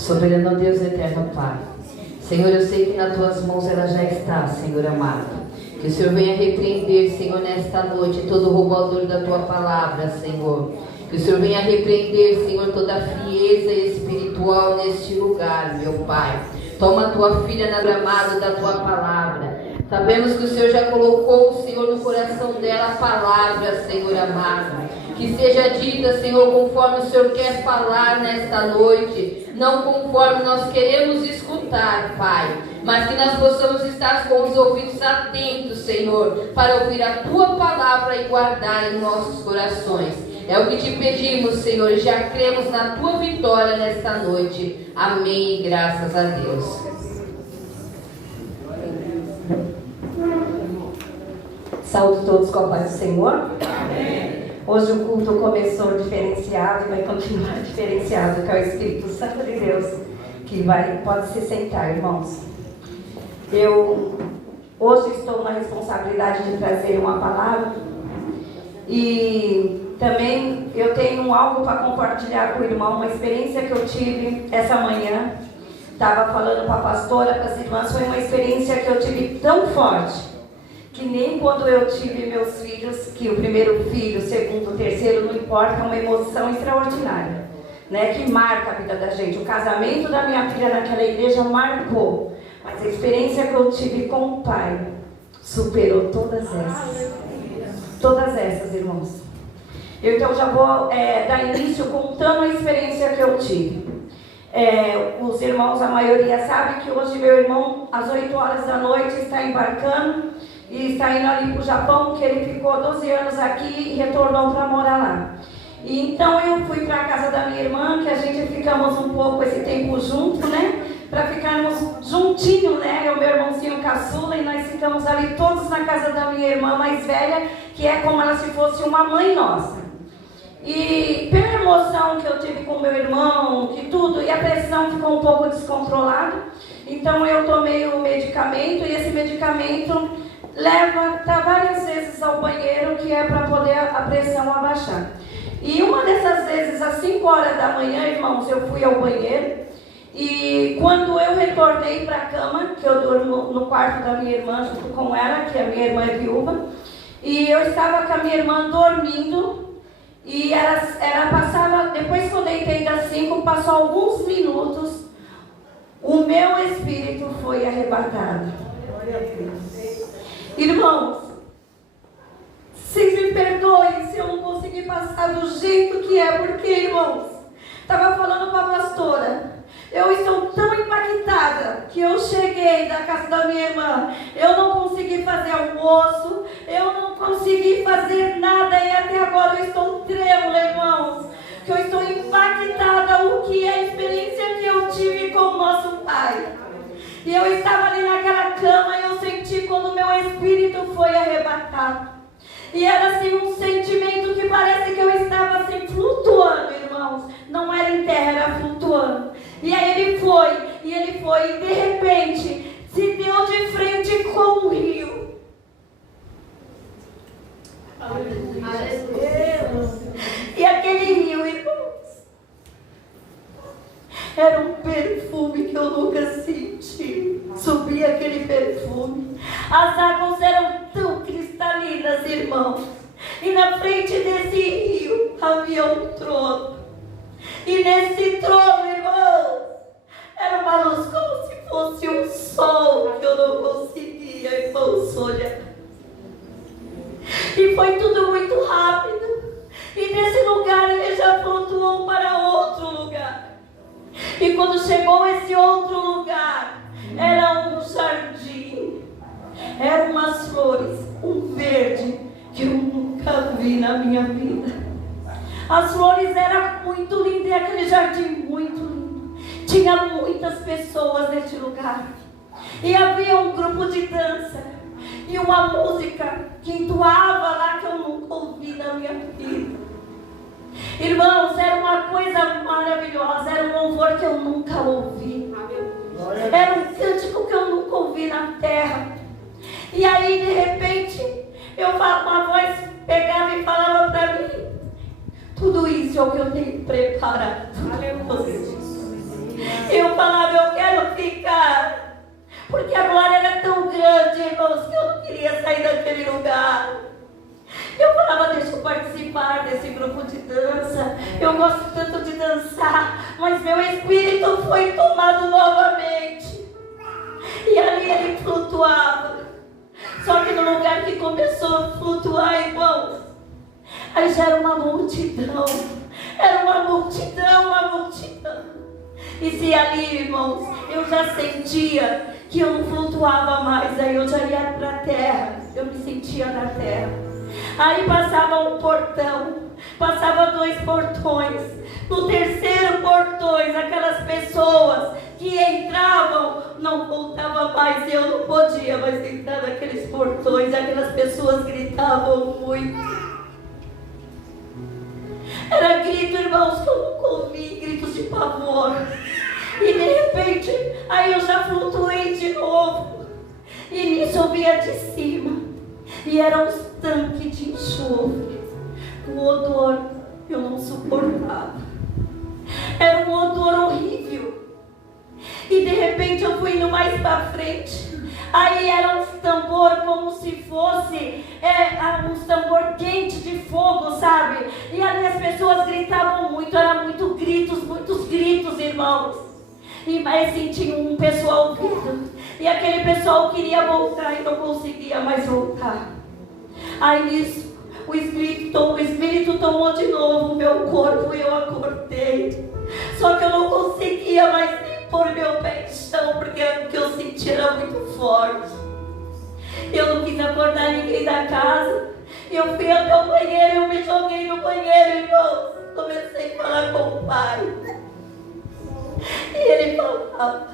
Soberano Deus eterno Pai, Senhor, eu sei que nas tuas mãos ela já está, Senhor amado. Que o Senhor venha repreender, Senhor, nesta noite todo roubador da tua palavra, Senhor. Que o Senhor venha repreender, Senhor, toda a frieza espiritual neste lugar, meu Pai. Toma a tua filha na gramada da tua palavra. Sabemos que o Senhor já colocou, Senhor, no coração dela a palavra, Senhor amado. Que seja dita, Senhor, conforme o Senhor quer falar nesta noite. Não conforme nós queremos escutar, Pai. Mas que nós possamos estar com os ouvidos atentos, Senhor, para ouvir a tua palavra e guardar em nossos corações. É o que te pedimos, Senhor, e já cremos na tua vitória nesta noite. Amém, graças a Deus. Saúdo todos com a paz do Senhor. Amém. Hoje o culto começou diferenciado e vai continuar diferenciado, que é o Espírito Santo de Deus, que pode se sentar, irmãos. Eu hoje estou na responsabilidade de trazer uma palavra e também eu tenho algo para compartilhar com o irmão, uma experiência que eu tive essa manhã. Estava falando com a pastora, para as irmãs, foi uma experiência que eu tive tão forte, que nem quando eu tive meus filhos, que o primeiro filho, o segundo, o terceiro, não importa, é uma emoção extraordinária, né, que marca a vida da gente. O casamento da minha filha naquela igreja marcou, mas a experiência que eu tive com o pai superou todas essas, irmãos. Eu então já vou dar início contando a experiência que eu tive. Os irmãos, a maioria sabe que hoje meu irmão, às 8 horas da noite, está embarcando e está indo ali para o Japão, que ele ficou 12 anos aqui e retornou para morar lá. E então eu fui para a casa da minha irmã, que a gente ficamos um pouco esse tempo junto, né? Para ficarmos juntinho, né? Eu, meu irmãozinho caçula, e nós ficamos ali todos na casa da minha irmã mais velha, que é como ela se fosse uma mãe nossa. E pela emoção que eu tive com meu irmão, que tudo, e a pressão ficou um pouco descontrolada, então eu tomei o medicamento, e esse medicamento leva várias vezes ao banheiro, que é para poder a pressão abaixar. E uma dessas vezes, às 5 horas da manhã, irmãos, eu fui ao banheiro, e quando eu retornei para a cama, que eu durmo no quarto da minha irmã junto com ela, que a minha irmã é viúva, e eu estava com a minha irmã dormindo, e ela passava, depois que eu deitei das 5, passou alguns minutos, o meu espírito foi arrebatado. Irmãos, vocês me perdoem se eu não conseguir passar do jeito que é, porque, irmãos, estava falando com a pastora, eu estou tão impactada que eu cheguei da casa da minha irmã, eu não consegui fazer almoço, eu não consegui fazer nada, e até agora eu estou trêmula, irmãos, que eu estou impactada o que é a experiência que eu tive com o nosso Pai. E eu estava ali naquela cama e eu senti quando o meu espírito foi arrebatado. E era assim um sentimento que parece que eu estava assim flutuando, irmãos. Não era em terra, era flutuando. E aí ele foi, e de repente se deu de frente com o rio. E aquele rio, irmãos, era um perfume que eu nunca senti. Subia aquele perfume. As águas eram tão cristalinas, irmãos. E na frente desse rio havia um trono. E nesse trono, irmãos, era uma luz como se fosse um sol, que eu não conseguia, irmãos, olhar. E foi tudo muito rápido. E nesse lugar ele já flutuou para outro lugar. E quando chegou esse outro lugar, era um jardim, eram umas flores, um verde que eu nunca vi na minha vida. As flores eram muito lindas, e aquele jardim muito lindo. Tinha muitas pessoas neste lugar, e havia um grupo de dança e uma música que entoava lá que eu nunca ouvi na minha vida. Irmãos, era uma coisa maravilhosa, era um louvor que eu nunca ouvi. Era um cântico que eu nunca ouvi na terra. E aí, de repente, uma voz pegava e falava para mim: tudo isso é o que eu tenho preparado para você. E queria sair daquele lugar. Eu falava, deixa eu participar desse grupo de dança. Eu gosto tanto de dançar. Mas meu espírito foi tomado novamente. E ali ele flutuava. Só que no lugar que começou a flutuar, irmãos, aí já era uma multidão. Era uma multidão, uma multidão. E se ali, irmãos, eu já sentia que eu não flutuava mais, aí eu já ia para a terra. Eu me sentia na terra. Aí passava um portão, passava 2 portões. No terceiro portões, aquelas pessoas que entravam, não voltavam mais. Eu não podia mais entrar naqueles portões. Aquelas pessoas gritavam muito. Era grito, irmãos, que eu nunca ouvi, gritos de pavor. E de repente, aí eu já flutuei de novo. E nisso eu via de cima. E eram os tanques de enxofre. O odor eu não suportava. Era um odor horrível. E de repente eu fui indo mais para frente. Aí eram uns tambor como se fosse uns tambor quente de fogo, sabe? E ali as pessoas gritavam muito, eram muitos gritos, irmãos. Mas senti um pessoal vindo. E aquele pessoal queria voltar e não conseguia mais voltar. Aí nisso, o Espírito tomou de novo o meu corpo e eu acordei. Só que eu não conseguia mais nem pôr meu pé em chão, porque o que eu sentia era muito forte. Eu não quis acordar ninguém da casa. Eu fui até o banheiro, eu me joguei no banheiro, irmãos. Comecei a falar com o pai. E ele falava: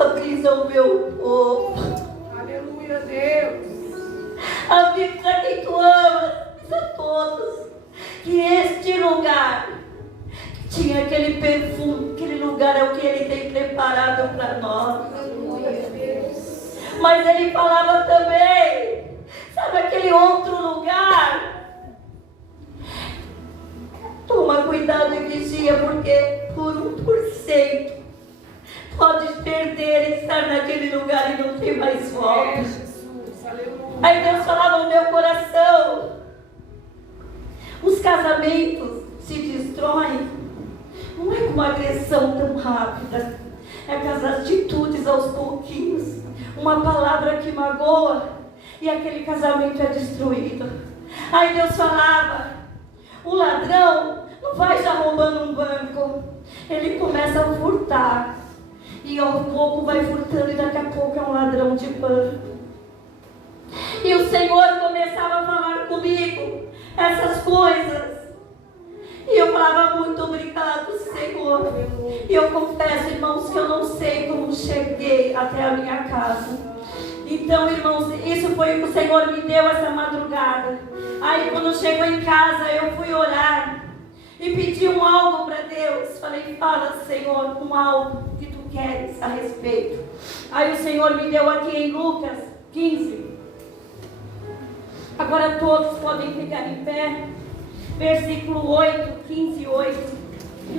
avisa o meu povo. Aleluia, Deus. Avisa quem tu amas, avisa a todos que este lugar tinha aquele perfume, aquele lugar é o que ele tem preparado para nós. Aleluia, Deus. Mas ele falava também, sabe aquele outro lugar? Toma cuidado e vigia, porque por 1% pode perder e estar naquele lugar e não tem mais volta. Jesus, aleluia. Aí Deus falava no meu coração: os casamentos se destroem, não é com uma agressão tão rápida, é com as atitudes aos pouquinhos, uma palavra que magoa e aquele casamento é destruído. Aí Deus falava: o ladrão não vai já roubando um banco, ele começa a furtar, e ao pouco vai furtando, e daqui a pouco é um ladrão de banco. E o Senhor começava a falar comigo essas coisas. E eu falava: muito obrigado, Senhor. E eu confesso, irmãos, que eu não sei como cheguei até a minha casa. Então, irmãos, isso foi o que o Senhor me deu essa madrugada. Aí quando chegou em casa, eu fui orar e pedi algo para Deus. Falei: fala, Senhor, algo que tu queres a respeito. Aí o Senhor me deu aqui em Lucas 15. Agora todos podem ficar em pé. Versículo 8, 15 e 8.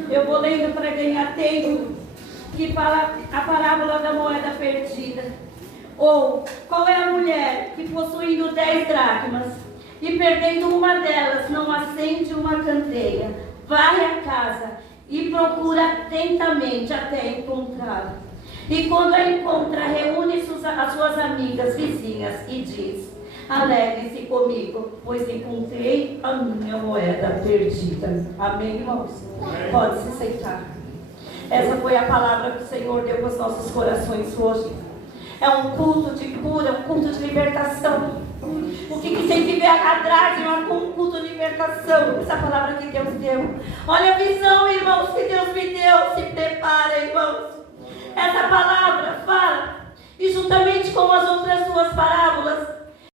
Eu vou lendo para ganhar tempo. Que fala a parábola da moeda perdida. Ou, qual é a mulher que possuindo 10 dracmas e perdendo uma delas não acende uma candeia, varre a casa e procura atentamente até encontrá-la? E quando a encontra, reúne as suas amigas vizinhas e diz: alegre-se comigo, pois encontrei a minha moeda perdida. Amém, irmãos? Pode se sentar. Essa foi a palavra que o Senhor deu para os nossos corações hoje. É um culto de cura, um culto de libertação. O que tem que ver a dracma com um culto de libertação? Essa palavra que Deus deu. Olha a visão, irmãos, que Deus me deu. Se prepara, irmãos. Essa palavra fala, e juntamente com as outras 2 parábolas,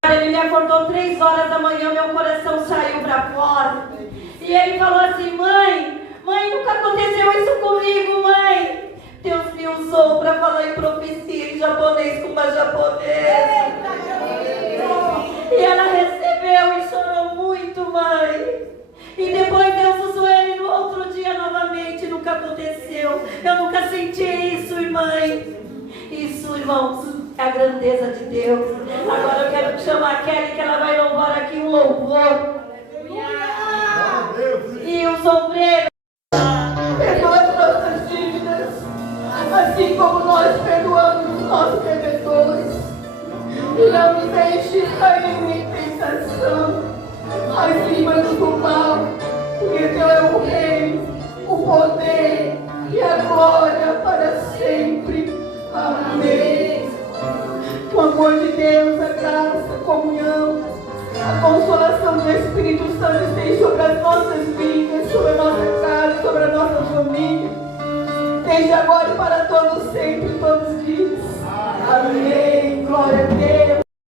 ele me acordou 3 horas da manhã, meu coração saiu para fora. E ele falou assim: mãe, nunca aconteceu isso comigo, mãe. Deus me usou para falar em profecia em japonês com uma japonesa. E ela recebeu e chorou muito, mãe. E depois Deus usou ele no outro dia novamente, nunca aconteceu. Eu nunca senti isso, irmã. Isso, irmãos, a grandeza de Deus. Agora eu quero chamar a Kelly, que ela vai louvar aqui um louvor. E os obreiros. Perdoa as nossas dívidas, assim como nós perdoamos os nossos devedores. E não nos deixe cair em tentação, mas livra-nos do mal, porque Teu é o Rei, o poder e a glória para sempre. Amém. O amor de Deus, a graça, a comunhão, a consolação do Espírito Santo esteja sobre as nossas vidas, sobre a nossa casa, sobre a nossa família, desde agora e para todos sempre, todos os dias. Amém. Glória a Deus.